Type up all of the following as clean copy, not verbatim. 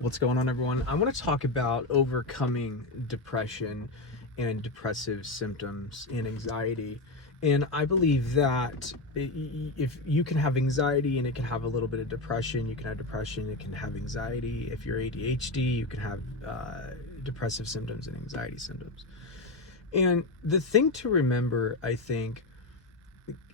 What's going on, everyone? I want to talk about overcoming depression and depressive symptoms and anxiety. And I believe that if you can have anxiety and it can have a little bit of depression, you can have depression, it can have anxiety. If you're ADHD, you can have depressive symptoms and anxiety symptoms. And the thing to remember, I think,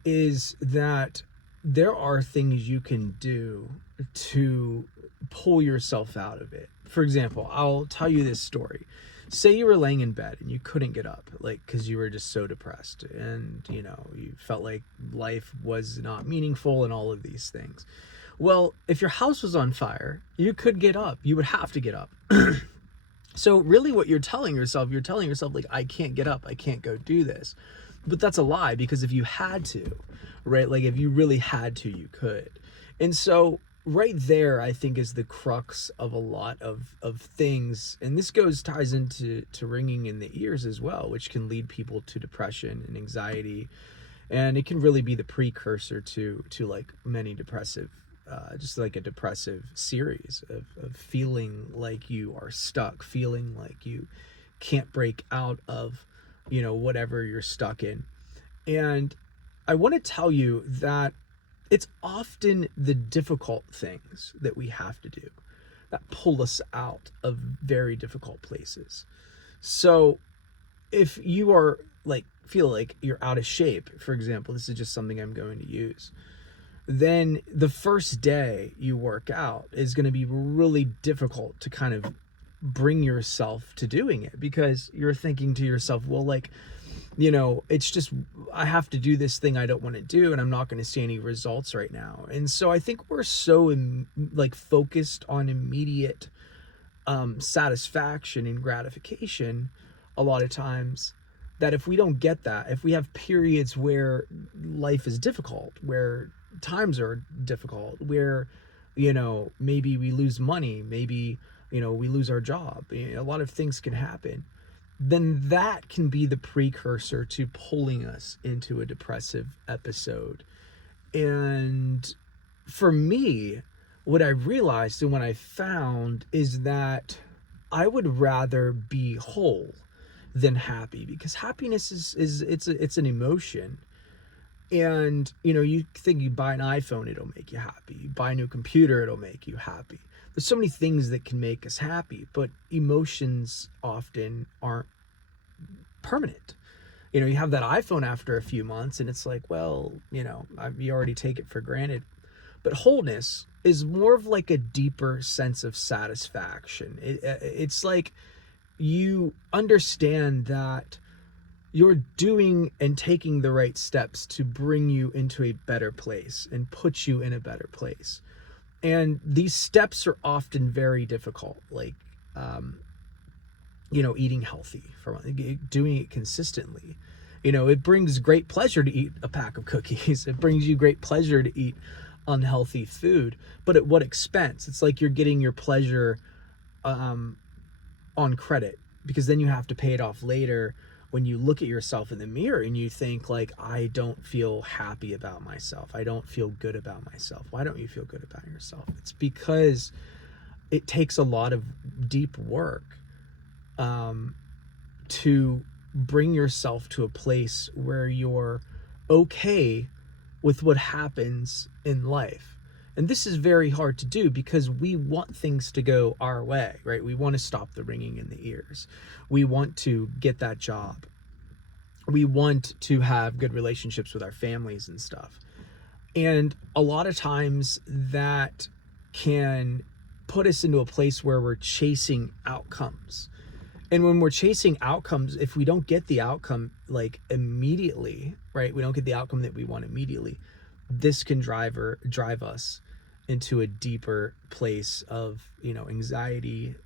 is that there are things you can do to pull yourself out of it. For example, I'll tell you this story. Say you were laying in bed and you couldn't get up, like, because you were just so depressed and, you felt like life was not meaningful and all of these things. Well, if your house was on fire, you could get up. You would have to get up. So really what you're telling yourself, like, I can't get up, I can't go do this. But that's a lie, because if you had to, right, like if you really had to, you could. And so right there, I think, is the crux of a lot of things. And this ties into ringing in the ears as well, which can lead people to depression and anxiety. And it can really be the precursor to like many depressive just like a depressive series of feeling like you are stuck, feeling like you can't break out of, whatever you're stuck in. And I want to tell you that it's often the difficult things that we have to do that pull us out of very difficult places. So if you are like, feel like you're out of shape, for example, this is just something I'm going to use, then the first day you work out is going to be really difficult to kind of bring yourself to doing it, because you're thinking to yourself, well, like, it's just, I have to do this thing I don't want to do, and I'm not going to see any results right now. And so I think we're so focused on immediate satisfaction and gratification a lot of times, that if we don't get that, if we have periods where life is difficult, where times are difficult, where, maybe we lose money, maybe, we lose our job, a lot of things can happen, then that can be the precursor to pulling us into a depressive episode. And for me, what I realized and what I found is that I would rather be whole than happy, because happiness it's an emotion. And you think you buy an iPhone, it'll make you happy. You buy a new computer, it'll make you happy. There's so many things that can make us happy, but emotions often aren't permanent. You have that iPhone after a few months and it's like, well, you already take it for granted. But wholeness is more of like a deeper sense of satisfaction. It's like you understand that you're doing and taking the right steps to bring you into a better place and put you in a better place. And these steps are often very difficult, like, eating healthy, doing it consistently. It brings great pleasure to eat a pack of cookies. It brings you great pleasure to eat unhealthy food, but at what expense? It's like you're getting your pleasure on credit, because then you have to pay it off later when you look at yourself in the mirror and you think, like, I don't feel happy about myself, I don't feel good about myself. Why don't you feel good about yourself? It's because it takes a lot of deep work to bring yourself to a place where you're okay with what happens in life. And this is very hard to do, because we want things to go our way, right? We want to stop the ringing in the ears. We want to get that job. We want to have good relationships with our families and stuff. And a lot of times that can put us into a place where we're chasing outcomes. And when we're chasing outcomes, if we don't get the outcome like immediately, right? We don't get the outcome that we want immediately. This can drive us into a deeper place of, anxiety,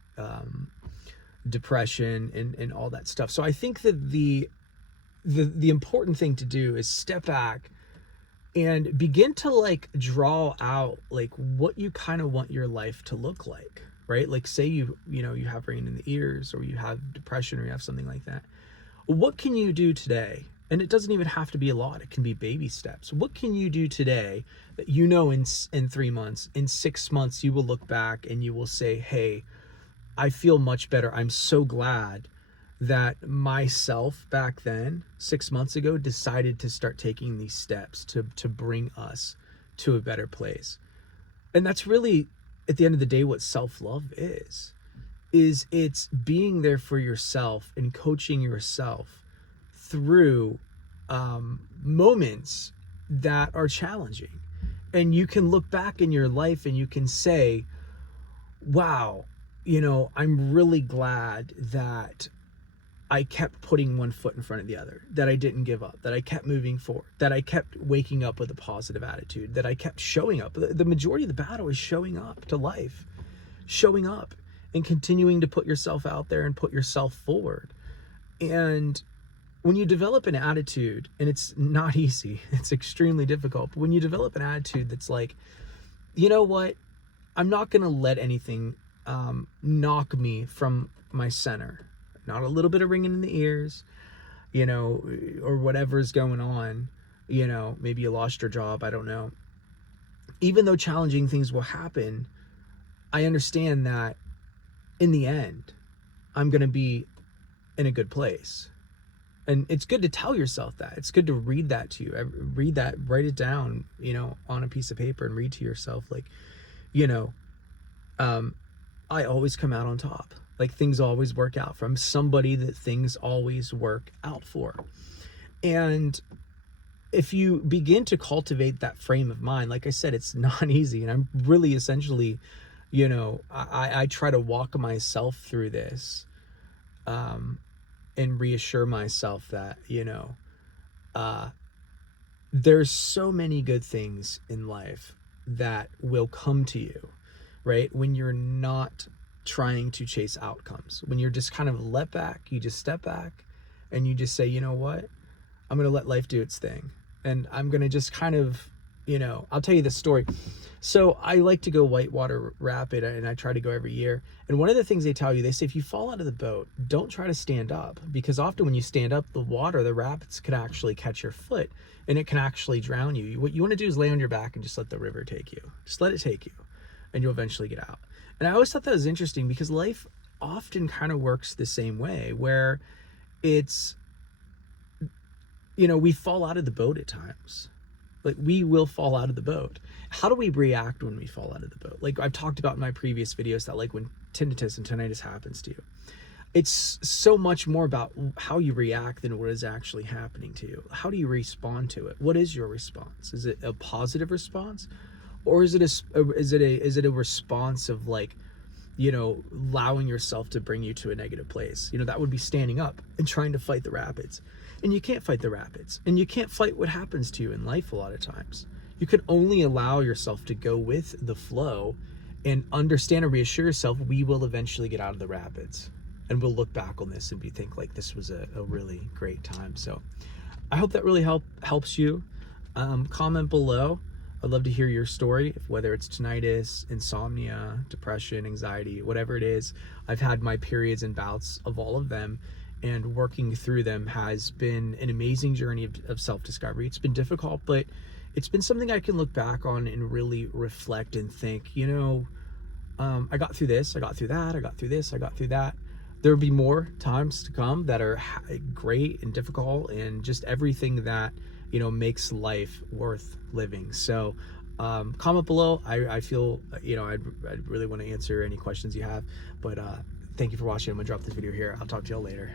depression, and all that stuff. So I think that the important thing to do is step back and begin to like draw out like what you kind of want your life to look like, right? Like, say you have rain in the ears, or you have depression, or you have something like that. What can you do today And it doesn't even have to be a lot. It can be baby steps. What can you do today that you know in 3 months, in 6 months, you will look back and you will say, hey, I feel much better. I'm so glad that myself back then, 6 months ago, decided to start taking these steps to bring us to a better place. And that's really, at the end of the day, what self-love is it's being there for yourself and coaching yourself through moments that are challenging. And you can look back in your life and you can say, wow, I'm really glad that I kept putting one foot in front of the other, that I didn't give up, that I kept moving forward, that I kept waking up with a positive attitude, that I kept showing up. The majority of the battle is showing up to life, showing up and continuing to put yourself out there and put yourself forward. And when you develop an attitude, and it's not easy, it's extremely difficult, but when you develop an attitude that's like, you know what, I'm not going to let anything knock me from my center. Not a little bit of ringing in the ears, or whatever's going on, maybe you lost your job, I don't know. Even though challenging things will happen, I understand that in the end, I'm going to be in a good place. And it's good to tell yourself that. It's good to read that to you. Read that, write it down, on a piece of paper and read to yourself, like, I always come out on top. Like, things always work out. From somebody that things always work out for. And if you begin to cultivate that frame of mind, like I said, it's not easy. And I'm really essentially, I try to walk myself through this and reassure myself that, there's so many good things in life that will come to you, right? When you're not trying to chase outcomes, when you're just kind of let back, you just step back and you just say, you know what, I'm going to let life do its thing. And I'm going to just kind of, I'll tell you this story. So I like to go whitewater rapid, and I try to go every year. And one of the things they tell you, they say, if you fall out of the boat, don't try to stand up, because often when you stand up, the rapids can actually catch your foot and it can actually drown you. What you want to do is lay on your back and just let the river take you. Just let it take you and you'll eventually get out. And I always thought that was interesting, because life often kind of works the same way, where it's, we fall out of the boat at times. Like, we will fall out of the boat. How do we react when we fall out of the boat? Like I've talked about in my previous videos, that like when tinnitus happens to you, it's so much more about how you react than what is actually happening to you. How do you respond to it? What is your response? Is it a positive response, or is it a response of like, allowing yourself to bring you to a negative place? That would be standing up and trying to fight the rapids. And you can't fight the rapids, and you can't fight what happens to you in life a lot of times. You can only allow yourself to go with the flow and understand and reassure yourself, we will eventually get out of the rapids. And we'll look back on this and think like this was a really great time. So I hope that really helps you. Comment below. I'd love to hear your story, whether it's tinnitus, insomnia, depression, anxiety, whatever it is. I've had my periods and bouts of all of them, and working through them has been an amazing journey of self-discovery. It's been difficult, but it's been something I can look back on and really reflect and think, I got through this, I got through that, I got through this, I got through that. There'll be more times to come that are great and difficult, and just everything that, makes life worth living. So comment below. I feel, I'd really want to answer any questions you have, but thank you for watching. I'm gonna drop this video here. I'll talk to y'all later.